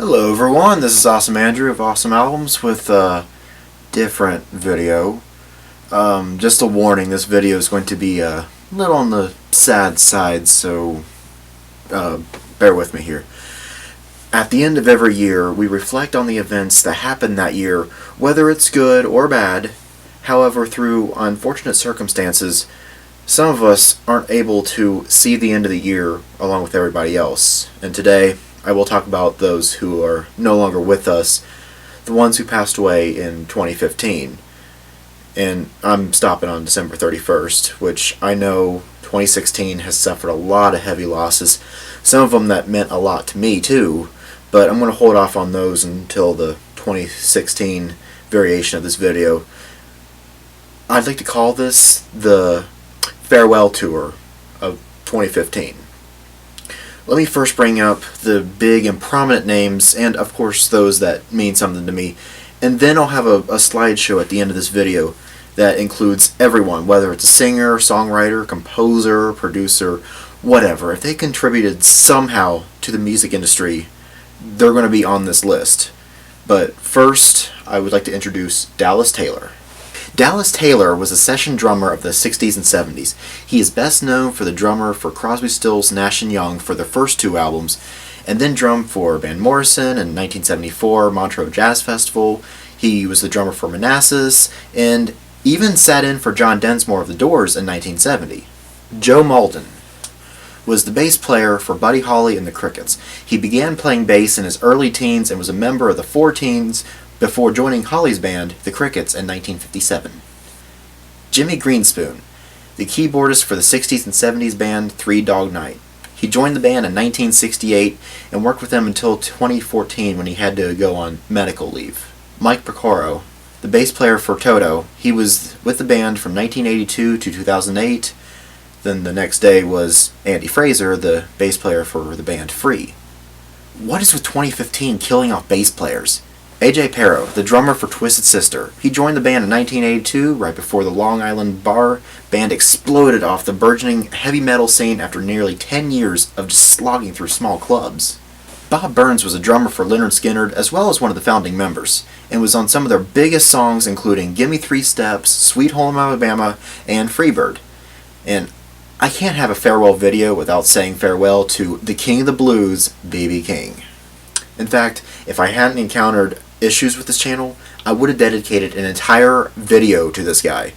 Hello everyone, this is Awesome Andrew of Awesome Albums with a different video. Just a warning, this video is going to be a little on the sad side, so bear with me here. At the end of every year, we reflect on the events that happened that year, whether it's good or bad. However, through unfortunate circumstances, some of us aren't able to see the end of the year along with everybody else. And today, I will talk about those who are no longer with us, the ones who passed away in 2015. And I'm stopping on December 31st, which I know 2016 has suffered a lot of heavy losses, some of them that meant a lot to me too, but I'm going to hold off on those until the 2016 variation of this video. I'd like to call this the farewell tour of 2015. Let me first bring up the big and prominent names, and of course those that mean something to me, and then I'll have a slideshow at the end of this video that includes everyone, whether it's a singer, songwriter, composer, producer, whatever. If they contributed somehow to the music industry, they're going to be on this list. But first, I would like to introduce Dallas Taylor. Dallas Taylor was a session drummer of the 60s and 70s. He is best known for the drummer for Crosby, Stills, Nash & Young for their first two albums, and then drummed for Van Morrison in 1974 Montreux Jazz Festival. He was the drummer for Manassas, and even sat in for John Densmore of The Doors in 1970. Joe Malden was the bass player for Buddy Holly and the Crickets. He began playing bass in his early teens and was a member of the Four Teens before joining Holly's band, The Crickets, in 1957. Jimmy Greenspoon, the keyboardist for the 60s and 70s band Three Dog Night. He joined the band in 1968 and worked with them until 2014 when he had to go on medical leave. Mike Porcaro, the bass player for Toto, he was with the band from 1982 to 2008. Then the next day was Andy Fraser, the bass player for the band Free. What is with 2015 killing off bass players? AJ Pero, the drummer for Twisted Sister. He joined the band in 1982, right before the Long Island Bar band exploded off the burgeoning heavy metal scene after nearly 10 years of just slogging through small clubs. Bob Burns was a drummer for Lynyrd Skynyrd as well as one of the founding members, and was on some of their biggest songs including Gimme 3 Steps, Sweet Home Alabama, and Freebird. And I can't have a farewell video without saying farewell to the King of the Blues, B.B. King. In fact, if I hadn't encountered issues with this channel, I would have dedicated an entire video to this guy.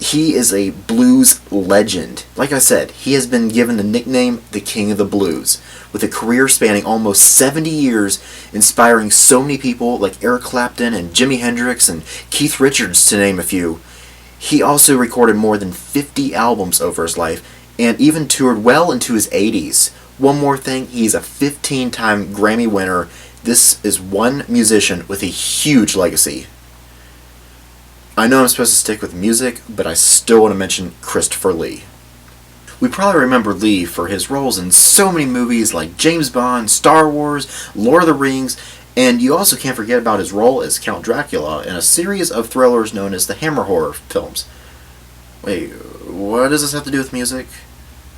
He is a blues legend. Like I said, he has been given the nickname the King of the Blues, with a career spanning almost 70 years, inspiring so many people like Eric Clapton and Jimi Hendrix and Keith Richards, to name a few. He also recorded more than 50 albums over his life, and even toured well into his 80s. One more thing, he's a 15-time Grammy winner. This is one musician with a huge legacy. I know I'm supposed to stick with music, but I still want to mention Christopher Lee. We probably remember Lee for his roles in so many movies like James Bond, Star Wars, Lord of the Rings, and you also can't forget about his role as Count Dracula in a series of thrillers known as the Hammer horror films. Wait, what does this have to do with music?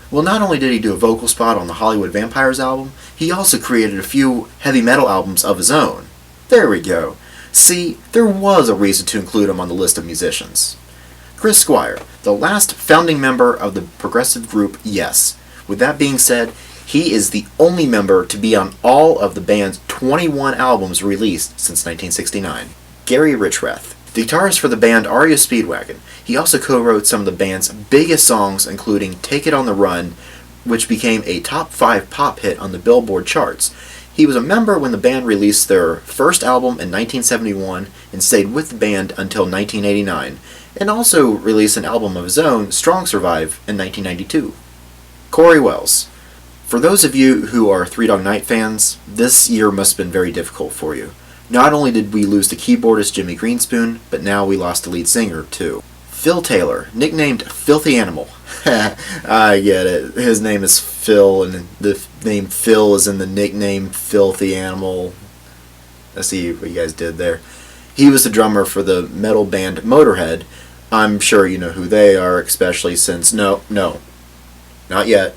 Well, not only did he do a vocal spot on the Hollywood Vampires album, he also created a few heavy metal albums of his own. There we go. See, there was a reason to include him on the list of musicians. Chris Squire, the last founding member of the progressive group Yes. With that being said, he is the only member to be on all of the band's 21 albums released since 1969. Gary Richrath, the guitarist for the band REO Speedwagon. He also co-wrote some of the band's biggest songs, including Take It on the Run, which became a top 5 pop hit on the Billboard charts. He was a member when the band released their first album in 1971 and stayed with the band until 1989, and also released an album of his own, Strong Survive, in 1992. Corey Wells. For those of you who are Three Dog Night fans, this year must have been very difficult for you. Not only did we lose the keyboardist Jimmy Greenspoon, but now we lost the lead singer too. Phil Taylor, nicknamed Filthy Animal. I get it. His name is Phil, and the name Phil is in the nickname Filthy Animal. Let's see what you guys did there. He was the drummer for the metal band Motorhead. I'm sure you know who they are, especially since... No, not yet.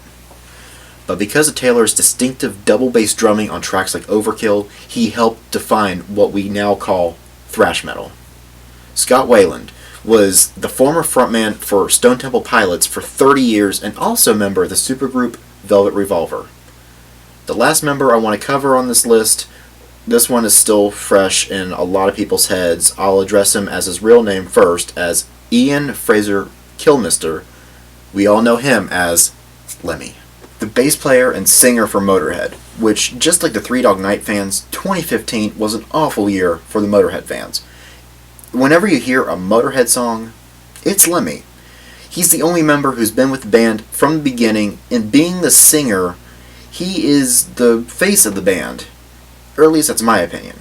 but because of Taylor's distinctive double bass drumming on tracks like Overkill, he helped define what we now call thrash metal. Scott Weiland was the former frontman for Stone Temple Pilots for 30 years and also a member of the supergroup Velvet Revolver. The last member I want to cover on this list, this one is still fresh in a lot of people's heads. I'll address him as his real name first, as Ian Fraser Kilmister. We all know him as Lemmy. The bass player and singer for Motorhead, which, just like the Three Dog Night fans, 2015 was an awful year for the Motorhead fans. Whenever you hear a Motorhead song, it's Lemmy. He's the only member who's been with the band from the beginning, and being the singer, he is the face of the band. Or at least that's my opinion.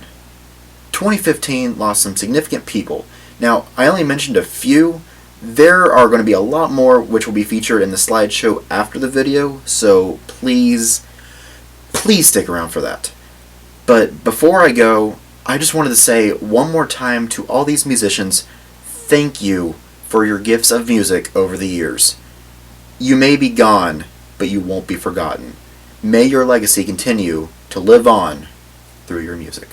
2015 lost some significant people. Now, I only mentioned a few. There are going to be a lot more which will be featured in the slideshow after the video, so please stick around for that. But before I go, I just wanted to say one more time to all these musicians, thank you for your gifts of music over the years. You may be gone, but you won't be forgotten. May your legacy continue to live on through your music.